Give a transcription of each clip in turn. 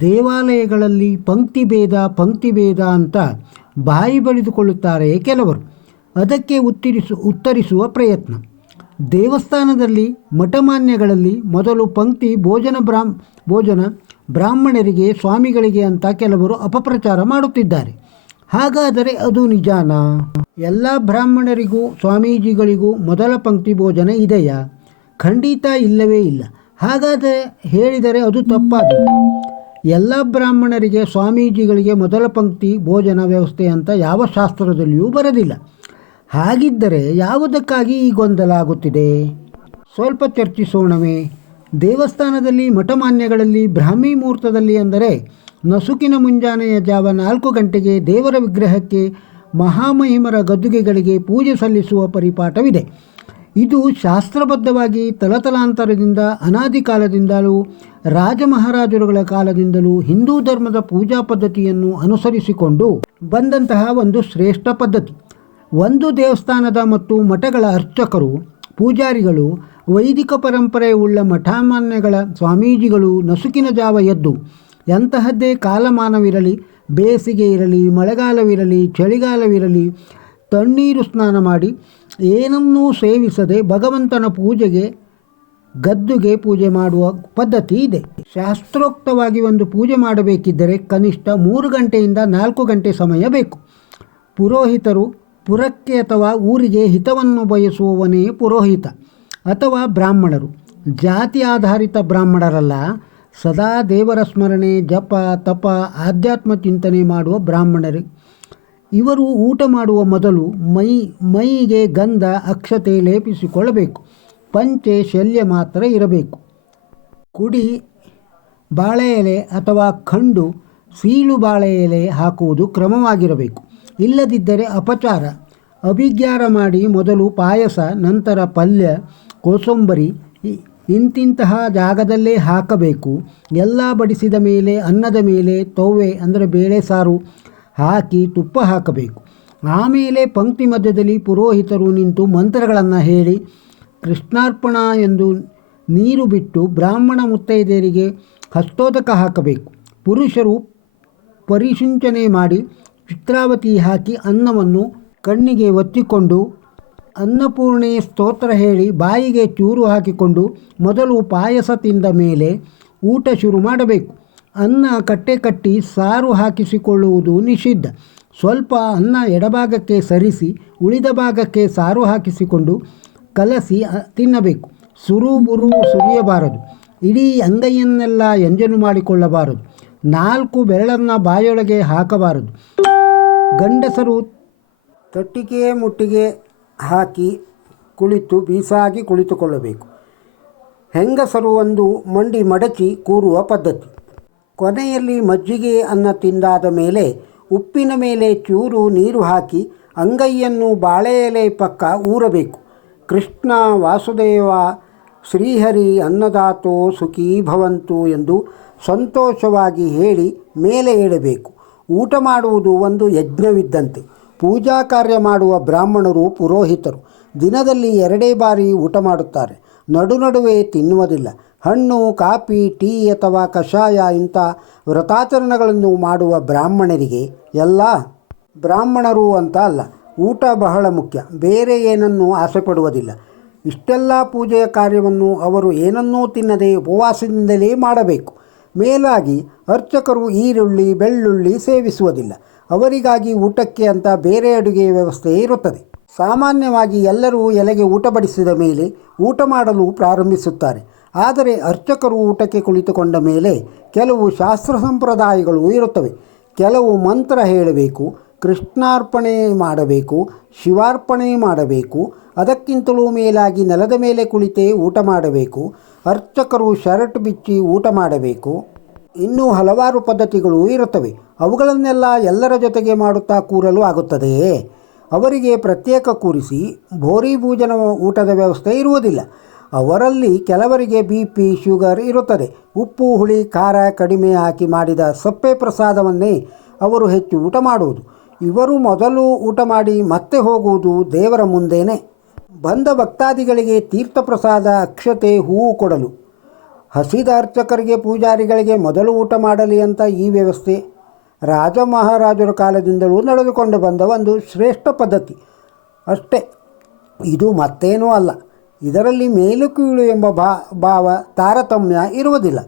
ದೇವಾಲಯಗಳಲ್ಲಿ ಪಂಕ್ತಿಭೇದ ಅಂತ ಬಾಯಿ ಬಳಿದುಕೊಳ್ಳುತ್ತಾರೆ ಕೆಲವರು. ಅದಕ್ಕೆ ಉತ್ತರಿಸುವ ಪ್ರಯತ್ನ. ದೇವಸ್ಥಾನದಲ್ಲಿ ಮಠಮಾನ್ಯಗಳಲ್ಲಿ ಮೊದಲು ಪಂಕ್ತಿ ಭೋಜನ ಬ್ರಾಹ್ಮಣರಿಗೆ, ಸ್ವಾಮಿಗಳಿಗೆ ಅಂತ ಕೆಲವರು ಅಪಪ್ರಚಾರ ಮಾಡುತ್ತಿದ್ದಾರೆ. ಹಾಗಾದರೆ ಅದು ನಿಜಾನಾ? ಎಲ್ಲ ಬ್ರಾಹ್ಮಣರಿಗೂ ಸ್ವಾಮೀಜಿಗಳಿಗೂ ಮೊದಲ ಪಂಕ್ತಿ ಭೋಜನ ಇದೆಯಾ? ಖಂಡಿತ ಇಲ್ಲವೇ ಇಲ್ಲ. ಹಾಗಾದರೆ ಹೇಳಿದರೆ ಅದು ತಪ್ಪಾಗಿದೆ. ಎಲ್ಲ ಬ್ರಾಹ್ಮಣರಿಗೆ, ಸ್ವಾಮೀಜಿಗಳಿಗೆ ಮೊದಲ ಪಂಕ್ತಿ ಭೋಜನ ವ್ಯವಸ್ಥೆ ಅಂತ ಯಾವ ಶಾಸ್ತ್ರದಲ್ಲಿಯೂ ಬರದಿಲ್ಲ. ಹಾಗಿದ್ದರೆ ಯಾವುದಕ್ಕಾಗಿ ಈ ಗೊಂದಲ ಆಗುತ್ತಿದೆ? ಸ್ವಲ್ಪ ಚರ್ಚಿಸೋಣವೇ? ದೇವಸ್ಥಾನದಲ್ಲಿ, ಮಠಮಾನ್ಯಗಳಲ್ಲಿ ಬ್ರಾಹ್ಮಿ ಮುಹೂರ್ತದಲ್ಲಿ, ಅಂದರೆ ನಸುಕಿನ ಮುಂಜಾನೆಯ ಜಾವ 4 ಗಂಟೆಗೆ ದೇವರ ವಿಗ್ರಹಕ್ಕೆ, ಮಹಾಮಹಿಮರ ಗದ್ದುಗೆಗಳಿಗೆ ಪೂಜೆ ಸಲ್ಲಿಸುವ ಪರಿಪಾಠವಿದೆ. ಇದು ಶಾಸ್ತ್ರಬದ್ಧವಾಗಿ ತಲತಲಾಂತರದಿಂದ, ಅನಾದಿ ಕಾಲದಿಂದಲೂ, ರಾಜ ಮಹಾರಾಜರುಗಳ ಕಾಲದಿಂದಲೂ ಹಿಂದೂ ಧರ್ಮದ ಪೂಜಾ ಪದ್ಧತಿಯನ್ನು ಅನುಸರಿಸಿಕೊಂಡು ಬಂದಂತಹ ಒಂದು ಶ್ರೇಷ್ಠ ಪದ್ಧತಿ. ಒಂದು ದೇವಸ್ಥಾನದ ಮತ್ತು ಮಠಗಳ ಅರ್ಚಕರು, ಪೂಜಾರಿಗಳು, ವೈದಿಕ ಪರಂಪರೆ ಉಳ್ಳ ಮಠಮಾನ್ಯಗಳ ಸ್ವಾಮೀಜಿಗಳು ನಸುಕಿನ ಜಾವ ಎದ್ದು ಎಂತಹದ್ದೇ ಕಾಲಮಾನವಿರಲಿ, ಬೇಸಿಗೆ ಇರಲಿ, ಮಳೆಗಾಲವಿರಲಿ, ಚಳಿಗಾಲವಿರಲಿ, ತಣ್ಣೀರು ಸ್ನಾನ ಮಾಡಿ ಏನನ್ನೂ ಸೇವಿಸದೆ ಭಗವಂತನ ಪೂಜೆಗೆ ಗದ್ದುಗೆ ಪೂಜೆ ಮಾಡುವ ಪದ್ಧತಿ ಇದೆ. ಶಾಸ್ತ್ರೋಕ್ತವಾಗಿ ಒಂದು ಪೂಜೆ ಮಾಡಬೇಕಿದ್ದರೆ ಕನಿಷ್ಠ 3 ಗಂಟೆಯಿಂದ 4 ಗಂಟೆ ಸಮಯ ಬೇಕು. ಪುರೋಹಿತರು, ಪುರಕ್ಕೆ ಅಥವಾ ಊರಿಗೆ ಹಿತವನ್ನು ಬಯಸುವವನೇ ಪುರೋಹಿತ ಅಥವಾ ಬ್ರಾಹ್ಮಣರು. ಜಾತಿ ಆಧಾರಿತ ಬ್ರಾಹ್ಮಣರಲ್ಲ, ಸದಾ ದೇವರ ಸ್ಮರಣೆ, ಜಪ, ತಪ, ಆಧ್ಯಾತ್ಮ ಚಿಂತನೆ ಮಾಡುವ ಬ್ರಾಹ್ಮಣರು. ಇವರು ಊಟ ಮಾಡುವ ಮೊದಲು ಮೈಗೆ ಗಂಧ, ಅಕ್ಷತೆ ಲೇಪಿಸಿಕೊಳ್ಳಬೇಕು. ಪಂಚೆ, ಶಲ್ಯ ಮಾತ್ರ ಇರಬೇಕು. ಕುಡಿ ಬಾಳೆ ಎಲೆ ಅಥವಾ ಖಂಡು, ಸೀಳು ಬಾಳೆ ಎಲೆ ಹಾಕುವುದು ಕ್ರಮವಾಗಿರಬೇಕು. ಇಲ್ಲದಿದ್ದರೆ ಅಪಚಾರ. ಅಭಿಗ್ಯಾರ ಮಾಡಿ ಮೊದಲು ಪಾಯಸ, ನಂತರ ಪಲ್ಯ, ಕೋಸಂಬರಿ ಇಂತಿಂತಹ ಜಾಗದಲ್ಲೇ ಹಾಕಬೇಕು. ಎಲ್ಲ ಬಡಿಸಿದ ಮೇಲೆ ಅನ್ನದ ಮೇಲೆ ತವ್ವೆ ಅಂದರೆ ಬೇಳೆ ಸಾರು ಹಾಕಿ ತುಪ್ಪ ಹಾಕಬೇಕು. ಆಮೇಲೆ ಪಂಕ್ತಿ ಮಧ್ಯದಲ್ಲಿ ಪುರೋಹಿತರು ನಿಂತು ಮಂತ್ರಗಳನ್ನು ಹೇಳಿ ಕೃಷ್ಣಾರ್ಪಣ ಎಂದು ನೀರು ಬಿಟ್ಟು ಬ್ರಾಹ್ಮಣ ಮುತ್ತೈದೆಯರಿಗೆ ಹಸ್ತೋದಕ ಹಾಕಬೇಕು. ಪುರುಷರು ಪರಿಸಿಂಚನೆ ಮಾಡಿ ಚಿತ್ರಾವತಿ ಹಾಕಿ ಅನ್ನವನ್ನು ಕಣ್ಣಿಗೆ ಒತ್ತಿಕೊಂಡು ಅನ್ನಪೂರ್ಣೆ ಸ್ತೋತ್ರ ಹೇಳಿ ಬಾಯಿಗೆ ಚೂರು ಹಾಕಿಕೊಂಡು ಮೊದಲು ಪಾಯಸ ತಿಂದ ಮೇಲೆ ಊಟ ಶುರು ಮಾಡಬೇಕು. ಅನ್ನ ಕಟ್ಟಿ ಸಾರು ಹಾಕಿಸಿಕೊಳ್ಳುವುದು ನಿಷಿದ್ಧ. ಸ್ವಲ್ಪ ಅನ್ನ ಎಡಭಾಗಕ್ಕೆ ಸರಿಸಿ ಉಳಿದ ಭಾಗಕ್ಕೆ ಸಾರು ಹಾಕಿಸಿಕೊಂಡು ಕಲಸಿ ತಿನ್ನಬೇಕು. ಸುರುಬುರು ಸುರಿಯಬಾರದು. ಇಡೀ ಅಂಗೈಯನ್ನೆಲ್ಲ ಎಂಜಲು ಮಾಡಿಕೊಳ್ಳಬಾರದು. 4 ಬೆರಳನ್ನು ಬಾಯೊಳಗೆ ಹಾಕಬಾರದು. ಗಂಡಸರು ತಟ್ಟಿಗೆ ಮುಟ್ಟಿಗೆ ಹಾಕಿ ಕುಳಿತು ಬೀಸಾಗಿ ಕುಳಿತುಕೊಳ್ಳಬೇಕು. ಹೆಂಗಸರು ಒಂದು ಮಂಡಿ ಮಡಚಿ ಕೂರುವ ಪದ್ಧತಿ. ಕೊನೆಯಲ್ಲಿ ಮಜ್ಜಿಗೆ ಅನ್ನ ತಿಂದಾದ ಮೇಲೆ ಉಪ್ಪಿನ ಮೇಲೆ ಚೂರು ನೀರು ಹಾಕಿ ಅಂಗೈಯನ್ನು ಬಾಳೆ ಎಲೆ ಪಕ್ಕ ಊರಬೇಕು. ಕೃಷ್ಣ, ವಾಸುದೇವ, ಶ್ರೀಹರಿ, ಅನ್ನದಾತೋ ಸುಖೀ ಭವಂತು ಎಂದು ಸಂತೋಷವಾಗಿ ಹೇಳಿ ಮೇಲೆ ಏಳಬೇಕು. ಊಟ ಮಾಡುವುದು ಒಂದು ಯಜ್ಞವಿದ್ದಂತೆ. ಪೂಜಾ ಕಾರ್ಯ ಮಾಡುವ ಬ್ರಾಹ್ಮಣರು, ಪುರೋಹಿತರು ದಿನದಲ್ಲಿ 2 ಬಾರಿ ಊಟ ಮಾಡುತ್ತಾರೆ. ನಡುವೆ ತಿನ್ನುವುದಿಲ್ಲ. ಹಣ್ಣು, ಕಾಫಿ, ಟೀ ಅಥವಾ ಕಷಾಯ ಇಂಥ ವ್ರತಾಚರಣೆಗಳನ್ನು ಮಾಡುವ ಬ್ರಾಹ್ಮಣರಿಗೆ ಎಲ್ಲ ಬ್ರಾಹ್ಮಣರು ಅಂತ ಅಲ್ಲ, ಊಟ ಬಹಳ ಮುಖ್ಯ. ಬೇರೆ ಏನನ್ನೂ ಆಸೆ ಪಡುವುದಿಲ್ಲ. ಇಷ್ಟೆಲ್ಲ ಪೂಜೆಯ ಕಾರ್ಯವನ್ನು ಅವರು ಏನನ್ನೂ ತಿನ್ನದೆ ಉಪವಾಸದಿಂದಲೇ ಮಾಡಬೇಕು. ಮೇಲಾಗಿ ಅರ್ಚಕರು ಈರುಳ್ಳಿ, ಬೆಳ್ಳುಳ್ಳಿ ಸೇವಿಸುವುದಿಲ್ಲ. ಅವರಿಗಾಗಿ ಊಟಕ್ಕೆ ಅಂತ ಬೇರೆ ಅಡುಗೆ ವ್ಯವಸ್ಥೆ ಇರುತ್ತದೆ. ಸಾಮಾನ್ಯವಾಗಿ ಎಲ್ಲರೂ ಎಲೆಗೆ ಊಟ ಬಡಿಸಿದ ಮೇಲೆ ಊಟ ಮಾಡಲು ಪ್ರಾರಂಭಿಸುತ್ತಾರೆ. ಆದರೆ ಅರ್ಚಕರು ಊಟಕ್ಕೆ ಕುಳಿತುಕೊಂಡ ಮೇಲೆ ಕೆಲವು ಶಾಸ್ತ್ರ ಸಂಪ್ರದಾಯಗಳು ಇರುತ್ತವೆ. ಕೆಲವು ಮಂತ್ರ ಹೇಳಬೇಕು, ಕೃಷ್ಣಾರ್ಪಣೆ ಮಾಡಬೇಕು, ಶಿವಾರ್ಪಣೆ ಮಾಡಬೇಕು. ಅದಕ್ಕಿಂತಲೂ ಮೇಲಾಗಿ ನೆಲದ ಮೇಲೆ ಕುಳಿತೇ ಊಟ ಮಾಡಬೇಕು. ಅರ್ಚಕರು ಶರ್ಟ್ ಬಿಚ್ಚಿ ಊಟ ಮಾಡಬೇಕು. ಇನ್ನೂ ಹಲವಾರು ಪದ್ಧತಿಗಳು ಇರುತ್ತವೆ. ಅವುಗಳನ್ನೆಲ್ಲ ಎಲ್ಲರ ಜೊತೆಗೆ ಮಾಡುತ್ತಾ ಕೂರಲು ಆಗುತ್ತದೆಯೇ? ಅವರಿಗೆ ಪ್ರತ್ಯೇಕ ಕೂರಿಸಿ ಭೋರಿ ಭೋಜನ ಊಟದ ವ್ಯವಸ್ಥೆ ಇರುವುದಿಲ್ಲ. ಅವರಲ್ಲಿ ಕೆಲವರಿಗೆ BP, ಶುಗರ್ ಇರುತ್ತದೆ. ಉಪ್ಪು, ಹುಳಿ, ಖಾರ ಕಡಿಮೆ ಹಾಕಿ ಮಾಡಿದ ಸಪ್ಪೆ ಪ್ರಸಾದವನ್ನೇ ಅವರು ಹೆಚ್ಚು ಊಟ ಮಾಡುವುದು. ಇವರು ಮೊದಲು ಊಟ ಮಾಡಿ ಮತ್ತೆ ಹೋಗುವುದು ದೇವರ ಮುಂದೆಯೇ. ಬಂದ ಭಕ್ತಾದಿಗಳಿಗೆ ತೀರ್ಥ ಪ್ರಸಾದ, ಅಕ್ಷತೆ, ಹೂವು ಕೊಡಲು ಹಸಿದ ಅರ್ಚಕರಿಗೆ ಪೂಜಾರಿಗಳಿಗೆ ಮೊದಲು ಊಟ ಮಾಡಲಿ ಅಂತ ಈ ವ್ಯವಸ್ಥೆ ರಾಜ ಮಹಾರಾಜರ ಕಾಲದಿಂದಲೂ ನಡೆದುಕೊಂಡು ಬಂದ ಒಂದು ಶ್ರೇಷ್ಠ ಪದ್ಧತಿ ಅಷ್ಟೇ. ಇದು ಮತ್ತೇನೂ ಅಲ್ಲ. ಇದರಲ್ಲಿ ಮೇಲು ಕೀಳು ಎಂಬ ಭಾವ ತಾರತಮ್ಯ ಇರುವುದಿಲ್ಲ.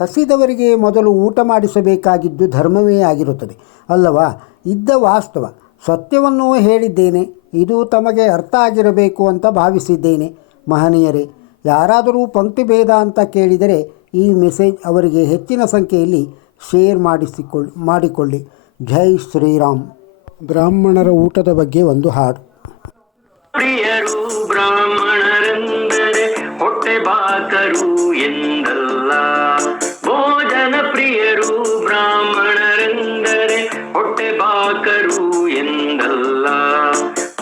ಹಸಿದವರಿಗೆ ಮೊದಲು ಊಟ ಮಾಡಿಸಬೇಕಾಗಿದ್ದು ಧರ್ಮವೇ ಆಗಿರುತ್ತದೆ ಅಲ್ಲವಾ? ಇದ್ದ ವಾಸ್ತವ ಸತ್ಯವನ್ನು ಹೇಳಿದ್ದೇನೆ. ಇದು ತಮಗೆ ಅರ್ಥ ಆಗಿರಬೇಕು ಅಂತ ಭಾವಿಸಿದ್ದೇನೆ. ಮಹನೀಯರೇ, ಯಾರಾದರೂ ಪಂಕ್ತಿ ಭೇದ ಅಂತ ಕೇಳಿದರೆ ಈ ಮೆಸೇಜ್ ಅವರಿಗೆ ಹೆಚ್ಚಿನ ಸಂಖ್ಯೆಯಲ್ಲಿ ಶೇರ್ ಮಾಡಿಕೊಳ್ಳಿ. ಜೈ ಶ್ರೀರಾಮ್. ಬ್ರಾಹ್ಮಣರ ಊಟದ ಬಗ್ಗೆ ಒಂದು ಹಾಡು. ಪ್ರಿಯರು ಬ್ರಾಹ್ಮಣರೆಂದರೆ ಹೊಟ್ಟೆ ಬಾಕರು ಎಂದಲ್ಲ. ಭೋಜನ ಪ್ರಿಯರು ಬ್ರಾಹ್ಮಣರೆಂದರೆ ಹೊಟ್ಟೆ ಬಾಕರು ಎಂದಲ್ಲ.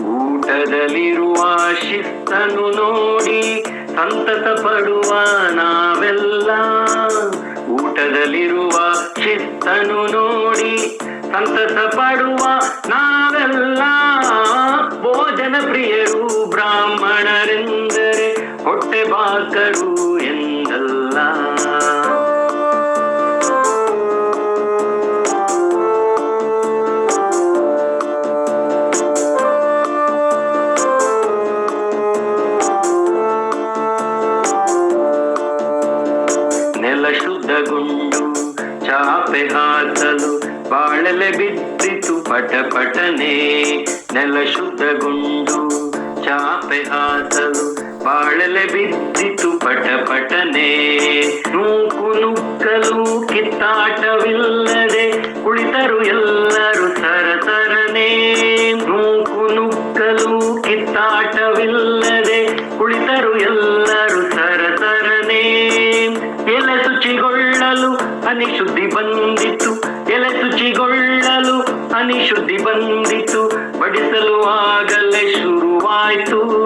ಊಟದಲ್ಲಿರುವ ಶಿಸ್ತನ್ನು ನೋಡಿ ಸಂತತ ಪಡುವ ನಾವೆಲ್ಲ. ಊಟದಲ್ಲಿರುವ ಶಿಸ್ತನ್ನು ನೋಡಿ ಸಂತತ ಪಡುವ ನಾವೆಲ್ಲ. ಭೋಜನ ಪ್ರಿಯರು ಬ್ರಾಹ್ಮಣರೆಂದರೆ ಹೊಟ್ಟೆ ಬಾಕರು ಎಂದಲ್ಲ. ನೆಲ ಶುದ್ಧಗೊಂಡು ಚಾಪೆ ಹಾಸಲು ಬಾಳಲೆ ಬಿದ್ದಿತು ಪಟಪಟನೆ. ನೆಲ ಶುದ್ಧಗೊಂಡು ಚಾಪೆ ಹಾಸಲು ಬಾಳಲೆ ಬಿದ್ದಿತು ಪಟಪಟನೆ. ನೂಕು ನುಕ್ಕಲು ಕಿತ್ತಾಟವಿಲ್ಲದೆ ಕುಳಿತರು ಎಲ್ಲರೂ ಸರಸರನೆ. ನೂಕು ನುಕ್ಕಲು ಕಿತ್ತಾಟವಿಲ್ಲದೆ ಕುಳಿತರು ಎಲ್ಲರೂ ಸರಸರನೆ. ಎಲೆ ಶುಚಿಗೊಳ್ಳಲು ಅನಿಶುದ್ಧಿ ಬಂದಿತು. ಎಲೆ ಶುಚಿಗೊಳ್ಳಲು ಅನಿಶುದ್ಧಿ ಬಂದಿತು. ಬಡಿಸಲು ಆಗಲೇ ಶುರುವಾಯ್ತು.